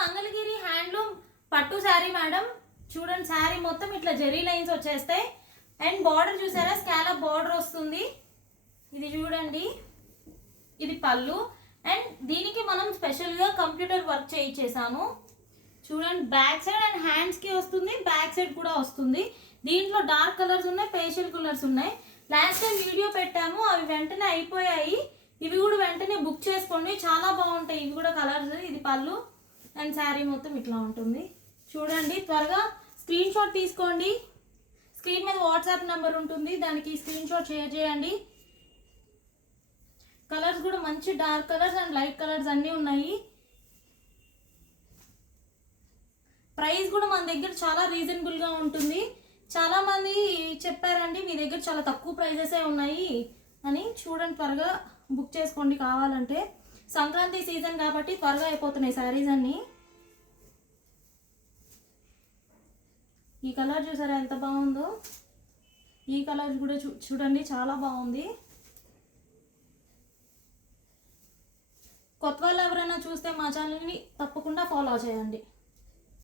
Mangalagiri handloom పట్టు sari madam. చూడండి శారీ మొత్తం ఇట్లా జెరీ లైన్స్ వచ్చేస్తాయి. అండ్ బార్డర్ చూసారా, స్కాలప్ బార్డర్ వస్తుంది. ఇది చూడండి, ఇది పళ్ళు. అండ్ దీనికి మనం స్పెషల్గా కంప్యూటర్ వర్క్ చేయించేసాము. చూడండి బ్యాక్ సైడ్ అండ్ హ్యాండ్స్కి వస్తుంది, బ్యాక్ సైడ్ కూడా వస్తుంది. దీంట్లో డార్క్ కలర్స్ ఉన్నాయి, పేషల్ కలర్స్ ఉన్నాయి. లాస్ట్ టైం వీడియో పెట్టాము, అవి వెంటనే అయిపోయాయి. ఇవి కూడా వెంటనే బుక్ చేసుకోండి, చాలా బాగుంటాయి ఇవి కూడా కలర్స్. ఇది పళ్ళు అండ్ శారీ మొత్తం ఇట్లా ఉంటుంది. చూడండి, త్వరగా స్క్రీన్ షాట్ తీసుకోండి. స్క్రీన్ మీద వాట్సాప్ నెంబర్ ఉంటుంది, దానికి స్క్రీన్ షాట్ షేర్ చేయండి. కలర్స్ కూడా మంచి dark colours and light colours అన్నీ ఉన్నాయి. ప్రైస్ కూడా మన దగ్గర చాలా రీజనబుల్గా ఉంటుంది. చాలామంది చెప్పారండి మీ దగ్గర చాలా తక్కువ ప్రైజెసే ఉన్నాయి అని. చూడండి, త్వరగా బుక్ చేసుకోండి కావాలంటే. సంక్రాంతి సీజన్ కాబట్టి త్వరగా అయిపోతున్నాయి శారీస్ అన్నీ. ఈ కలర్ చూసారా ఎంత బాగుందో. ఈ కలర్ కూడా చూడండి చాలా బాగుంది. కొత్త వాళ్ళు ఎవరైనా చూస్తే మా ఛానల్ని తప్పకుండా ఫాలో చేయండి.